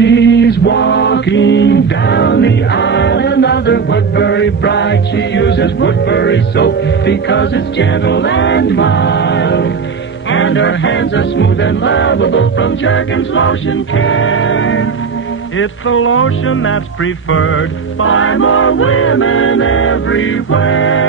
sees walking down the aisle another Woodbury bride. She uses Woodbury soap because it's gentle and mild, and her hands are smooth and lovable from Jergens Lotion Care. It's the lotion that's preferred by more women everywhere.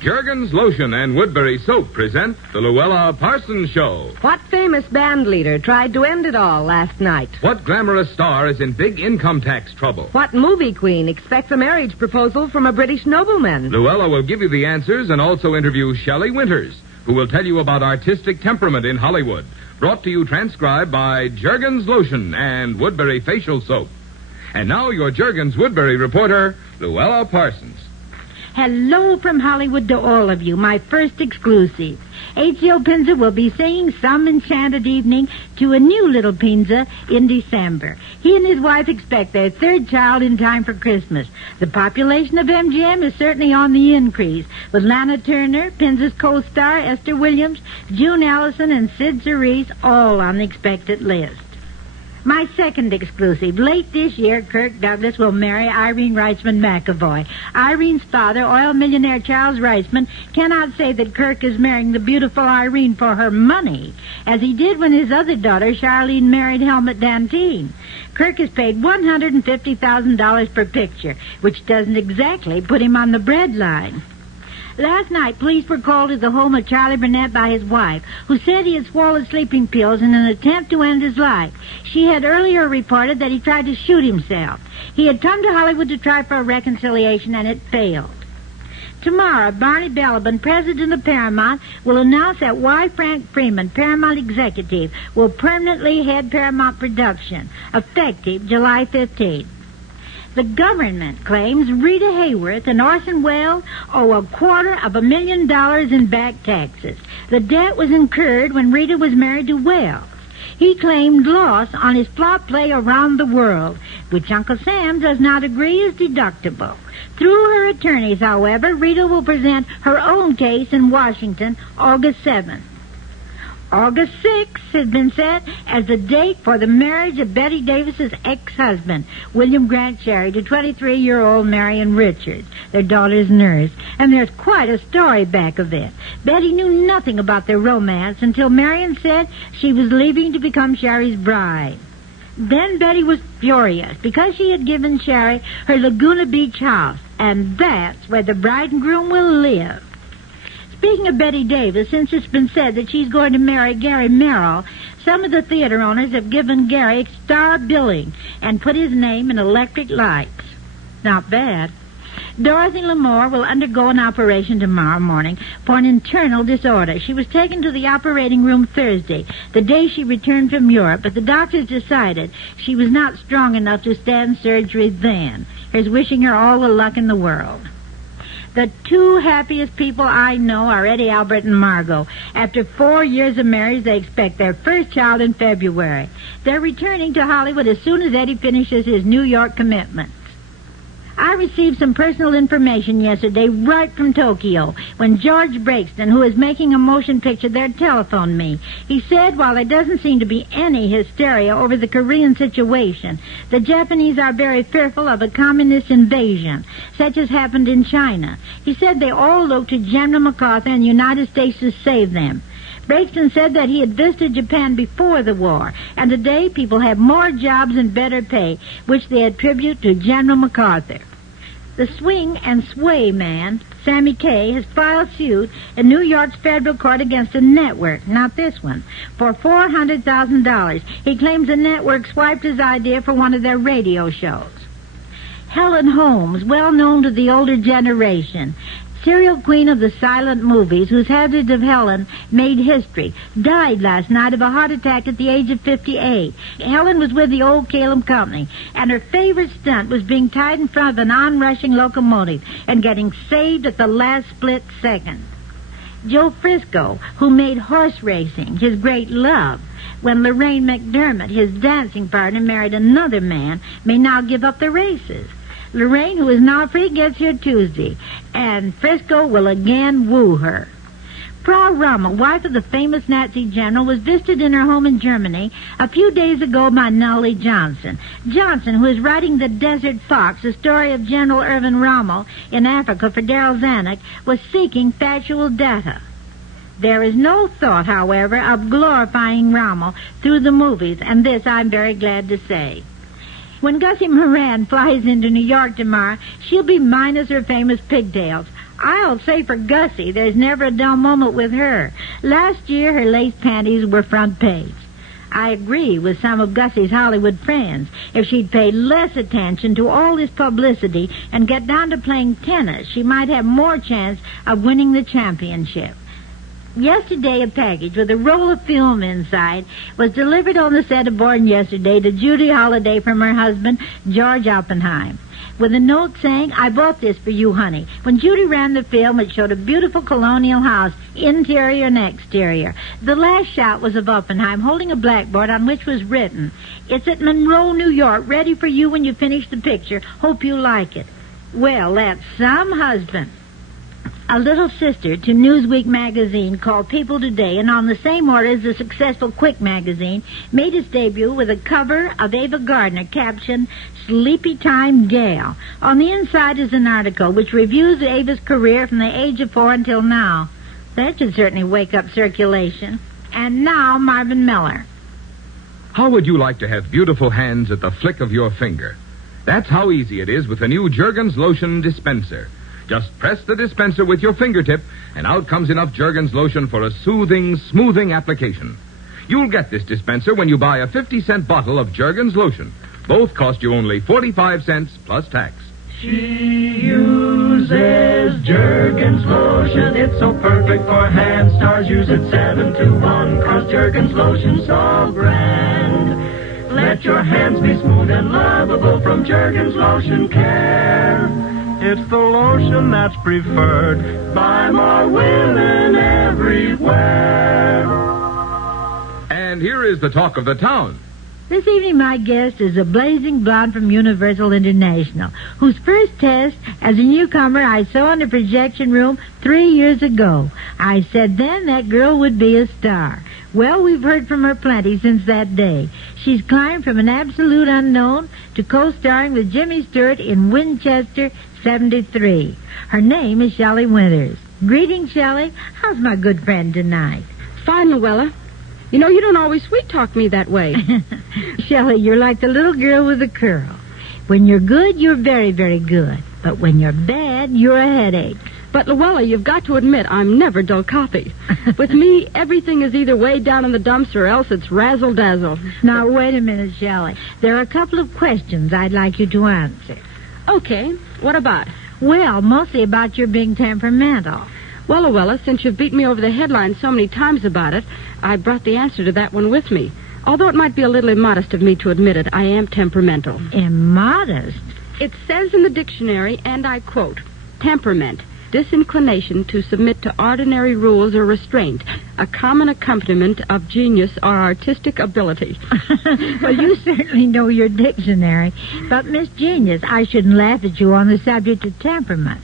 Jergens Lotion and Woodbury Soap present the Louella Parsons Show. What famous band leader tried to end it all last night? What glamorous star is in big income tax trouble? What movie queen expects a marriage proposal from a British nobleman? Louella will give you the answers and also interview Shelly WInters, who will tell you about artistic temperament in Hollywood. Brought to you transcribed by Jergens Lotion and Woodbury Facial Soap. And now your Jergens Woodbury reporter, Louella Parsons. Hello from Hollywood to all of you, my first exclusive. H.O. Pinza will be singing Some Enchanted Evening to a new little Pinza in December. He and his wife expect their third child in time for Christmas. The population of MGM is certainly on the increase, with Lana Turner, Pinza's co-star Esther Williams, June Allison, and Sid Cerise all on the expected list. My second exclusive. Late this year, Kirk Douglas will marry Irene Reisman McAvoy. Irene's father, oil millionaire Charles Reisman, cannot say that Kirk is marrying the beautiful Irene for her money, as he did when his other daughter, Charlene, married Helmut Dantine. Kirk is paid $150,000 per picture, which doesn't exactly put him on the breadline. Last night, police were called to the home of Charlie Burnett by his wife, who said he had swallowed sleeping pills in an attempt to end his life. She had earlier reported that he tried to shoot himself. He had come to Hollywood to try for a reconciliation, and it failed. Tomorrow, Barney Bellabin, president of Paramount, will announce that Y. Frank Freeman, Paramount executive, will permanently head Paramount production, effective July 15th. The government claims Rita Hayworth and Orson Welles owe $250,000 in back taxes. The debt was incurred when Rita was married to Welles. He claimed loss on his flop play Around the World, which Uncle Sam does not agree is deductible. Through her attorneys, however, Rita will present her own case in Washington August 7th. August 6th has been set as the date for the marriage of Betty Davis's ex-husband, William Grant Cherry, to 23-year-old Marion Richards, their daughter's nurse. And there's quite a story back of it. Betty knew nothing about their romance until Marion said she was leaving to become Sherry's bride. Then Betty was furious because she had given Sherry her Laguna Beach house, and that's where the bride and groom will live. Speaking of Betty Davis, since it's been said that she's going to marry Gary Merrill, some of the theater owners have given Gary star billing and put his name in electric lights. Not bad. Dorothy L'Amour will undergo an operation tomorrow morning for an internal disorder. She was taken to the operating room Thursday, the day she returned from Europe, but the doctors decided she was not strong enough to stand surgery then. Here's wishing her all the luck in the world. The two happiest people I know are Eddie Albert and Margot. After 4 years of marriage, they expect their first child in February. They're returning to Hollywood as soon as Eddie finishes his New York commitments. I received some personal information yesterday right from Tokyo when George Breakston, who is making a motion picture there, telephoned me. He said while there doesn't seem to be any hysteria over the Korean situation, the Japanese are very fearful of a communist invasion, such as happened in China. He said they all look to General MacArthur and the United States to save them. Breakston said that he had visited Japan before the war, and today people have more jobs and better pay, which they attribute to General MacArthur. The swing and sway man, Sammy Kaye, has filed suit in New York's federal court against a network, not this one, for $400,000. He claims the network swiped his idea for one of their radio shows. Helen Holmes, well known to the older generation, serial queen of the silent movies, whose Hazards of Helen made history, died last night of a heart attack at the age of 58. Helen was with the old Caleb Company, and her favorite stunt was being tied in front of an onrushing locomotive and getting saved at the last split second. Joe Frisco, who made horse racing his great love, when Lorraine McDermott, his dancing partner, married another man, may now give up the races. Lorraine, who is now free, gets here Tuesday, and Frisco will again woo her. Frau Rommel, wife of the famous Nazi general, was visited in her home in Germany a few days ago by Nolly Johnson. Johnson, who is writing The Desert Fox, the story of General Irvin Rommel in Africa for Darryl Zanuck, was seeking factual data. There is no thought, however, of glorifying Rommel through the movies, and this I'm very glad to say. When Gussie Moran flies into New York tomorrow, she'll be minus her famous pigtails. I'll say for Gussie, there's never a dull moment with her. Last year, her lace panties were front page. I agree with some of Gussie's Hollywood friends. If she'd pay less attention to all this publicity and get down to playing tennis, she might have more chance of winning the championship. Yesterday, a package with a roll of film inside was delivered on the set of Born Yesterday to Judy Holliday from her husband, George Oppenheim, with a note saying, "I bought this for you, honey." When Judy ran the film, it showed a beautiful colonial house, interior and exterior. The last shot was of Oppenheim holding a blackboard on which was written, "It's at Monroe, New York, ready for you when you finish the picture. Hope you like it." Well, that's some husband. A little sister to Newsweek magazine called People Today, and on the same order as the successful Quick magazine, made its debut with a cover of Ava Gardner captioned "Sleepy Time Gal." On the inside is an article which reviews Ava's career from the age of 4 until now. That should certainly wake up circulation. And now, Marvin Miller. How would you like to have beautiful hands at the flick of your finger? That's how easy it is with the new Jergens Lotion Dispenser. Just press the dispenser with your fingertip, and out comes enough Jergens lotion for a soothing, smoothing application. You'll get this dispenser when you buy a 50-cent bottle of Jergens lotion. Both cost you only 45 cents plus tax. She uses Jergens lotion. It's so perfect for hand stars. Use it 7 to 1, 'cause Jergens lotion's so grand. Let your hands be smooth and lovable from Jergens Lotion Care. It's the lotion that's preferred by more women everywhere. And here is the talk of the town. This evening, my guest is a blazing blonde from Universal International, whose first test as a newcomer I saw in the projection room 3 years ago. I said then that girl would be a star. Well, we've heard from her plenty since that day. She's climbed from an absolute unknown to co-starring with Jimmy Stewart in Winchester 73. Her name is Shelly WInters. Greetings, Shelly. How's my good friend tonight? Fine, Louella. You know, you don't always sweet-talk me that way. Shelly, you're like the little girl with a curl. When you're good, you're very, very good. But when you're bad, you're a headache. But, Louella, you've got to admit I'm never dull copy. With me, everything is either way down in the dumps or else it's razzle-dazzle. Now, wait a minute, Shelly. There are a couple of questions I'd like you to answer. Okay, what about? Well, mostly about your being temperamental. Well, Louella, since you've beat me over the headline so many times about it, I brought the answer to that one with me. Although it might be a little immodest of me to admit it, I am temperamental. Immodest? It says in the dictionary, and I quote, temperament, disinclination to submit to ordinary rules or restraint, a common accompaniment of genius or artistic ability. Well, you certainly know your dictionary. But, Miss Genius, I shouldn't laugh at you on the subject of temperament.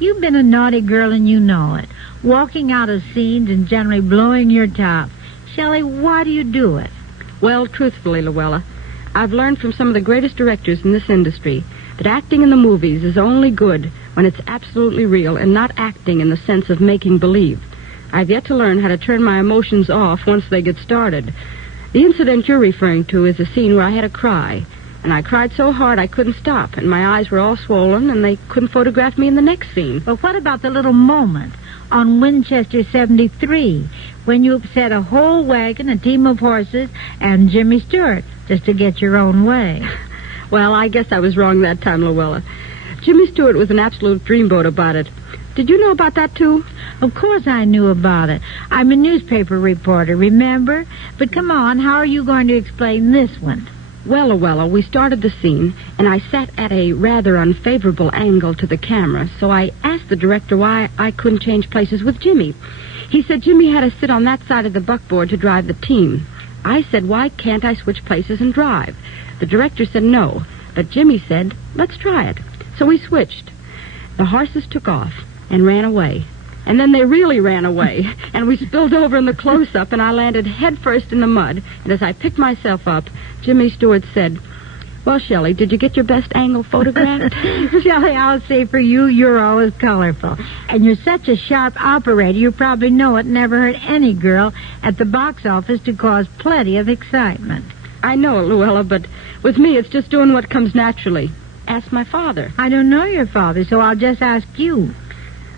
You've been a naughty girl and you know it, walking out of scenes and generally blowing your top. Shelley, why do you do it? Well, truthfully, Louella, I've learned from some of the greatest directors in this industry that acting in the movies is only good when it's absolutely real and not acting in the sense of making believe. I've yet to learn how to turn my emotions off once they get started. The incident you're referring to is a scene where I had a cry. And I cried so hard I couldn't stop, and my eyes were all swollen, and they couldn't photograph me in the next scene. But what about the little moment on Winchester 73, when you upset a whole wagon, a team of horses, and Jimmy Stewart, just to get your own way? Well, I guess I was wrong that time, Louella. Jimmy Stewart was an absolute dreamboat about it. Did you know about that, too? Of course I knew about it. I'm a newspaper reporter, remember? But come on, how are you going to explain this one? Well, Louella, we started the scene, and I sat at a rather unfavorable angle to the camera, so I asked the director why I couldn't change places with Jimmy. He said Jimmy had to sit on that side of the buckboard to drive the team. I said, why can't I switch places and drive? The director said no, but Jimmy said, let's try it. So we switched. The horses took off and ran away. And then they really ran away, and we spilled over in the close-up, and I landed headfirst in the mud. And as I picked myself up, Jimmy Stewart said, "Well, Shelley, did you get your best angle photographed?" Shelley, I'll say for you, you're always colorful. And you're such a sharp operator, you probably know it never hurt any girl at the box office to cause plenty of excitement. I know it, Louella, but with me, it's just doing what comes naturally. Ask my father. I don't know your father, so I'll just ask you.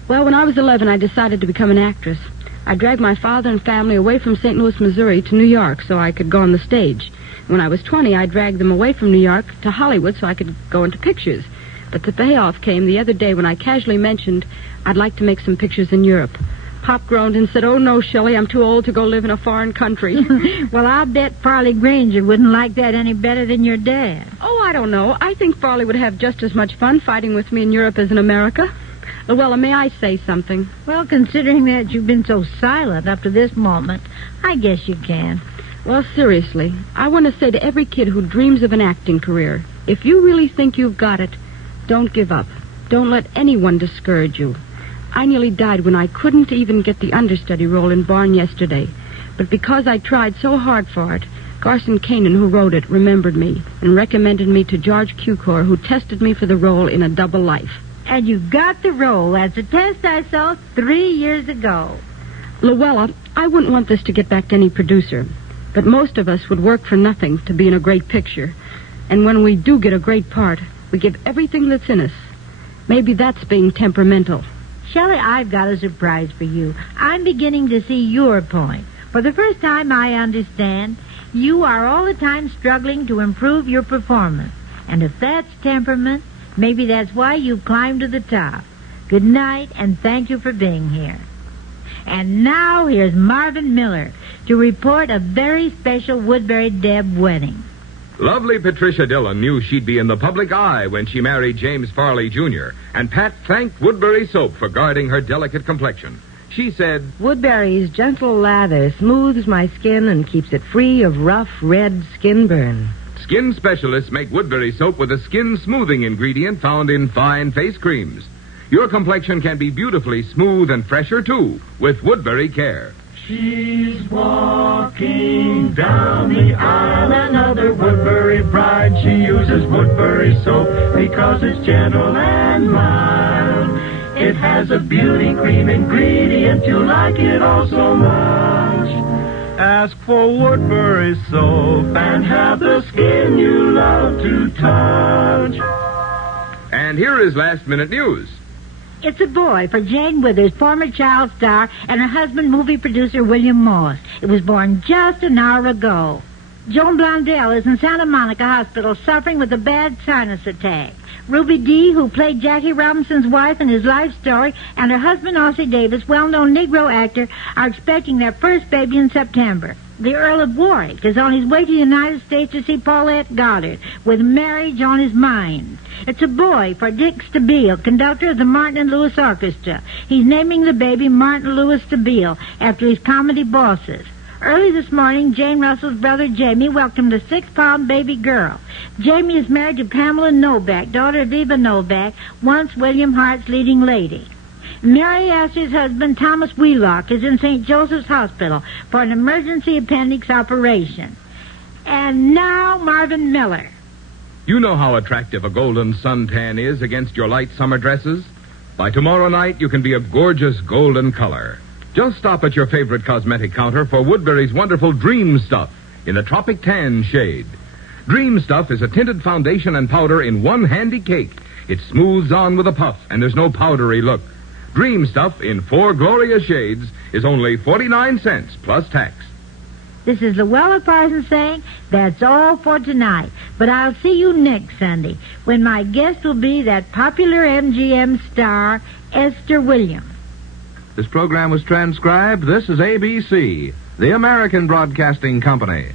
Well, when I was 11, I decided to become an actress. I dragged my father and family away from St. Louis, Missouri to New York so I could go on the stage. When I was 20, I dragged them away from New York to Hollywood so I could go into pictures. But the payoff came the other day when I casually mentioned I'd like to make some pictures in Europe. Pop groaned and said, "Oh, no, Shelley, I'm too old to go live in a foreign country." Well, I'll bet Farley Granger wouldn't like that any better than your dad. Oh, I don't know. I think Farley would have just as much fun fighting with me in Europe as in America. Louella, may I say something? Well, considering that you've been so silent up to this moment, I guess you can. Well, seriously, I want to say to every kid who dreams of an acting career, if you really think you've got it, don't give up. Don't let anyone discourage you. I nearly died when I couldn't even get the understudy role in Barn Yesterday. But because I tried so hard for it, Garson Kanin, who wrote it, remembered me and recommended me to George Cukor, who tested me for the role in A Double Life. And you got the role. That's a test I saw 3 years ago. Louella, I wouldn't want this to get back to any producer, but most of us would work for nothing to be in a great picture. And when we do get a great part, we give everything that's in us. Maybe that's being temperamental. Shelley, I've got a surprise for you. I'm beginning to see your point. For the first time, I understand you are all the time struggling to improve your performance. And if that's temperament, maybe that's why you've climbed to the top. Good night, and thank you for being here. And now here's Marvin Miller to report a very special Woodbury Deb wedding. Lovely Patricia Dillon knew she'd be in the public eye when she married James Farley, Jr., and Pat thanked Woodbury Soap for guarding her delicate complexion. She said, "Woodbury's gentle lather smooths my skin and keeps it free of rough, red skin burn." Skin specialists make Woodbury Soap with a skin-smoothing ingredient found in fine face creams. Your complexion can be beautifully smooth and fresher, too, with Woodbury Care. She's walking down the aisle, another Woodbury bride. She uses Woodbury soap because it's gentle and mild. It has a beauty cream ingredient. You like it all so much. Ask for Woodbury soap and have the skin you love to touch. And here is last-minute news. It's a boy for Jane Withers, former child star, and her husband, movie producer William Moss. It was born just an hour ago. Joan Blondell is in Santa Monica Hospital suffering with a bad sinus attack. Ruby Dee, who played Jackie Robinson's wife in his life story, and her husband, Ossie Davis, well-known Negro actor, are expecting their first baby in September. The Earl of Warwick is on his way to the United States to see Paulette Goddard, with marriage on his mind. It's a boy for Dick Stabile, conductor of the Martin and Lewis Orchestra. He's naming the baby Martin Lewis Stabile after his comedy bosses. Early this morning, Jane Russell's brother Jamie welcomed a 6-pound baby girl. Jamie is married to Pamela Novak, daughter of Eva Novak, once William Hart's leading lady. Mary Astor's husband, Thomas Wheelock, is in St. Joseph's Hospital for an emergency appendix operation. And now, Marvin Miller. You know how attractive a golden suntan is against your light summer dresses? By tomorrow night, you can be a gorgeous golden color. Just stop at your favorite cosmetic counter for Woodbury's wonderful Dream Stuff in the Tropic Tan shade. Dream Stuff is a tinted foundation and powder in one handy cake. It smooths on with a puff, and there's no powdery look. Dream Stuff in 4 glorious shades is only 49 cents plus tax. This is Louella Parsons saying that's all for tonight. But I'll see you next Sunday when my guest will be that popular MGM star, Esther Williams. This program was transcribed. This is ABC, the American Broadcasting Company.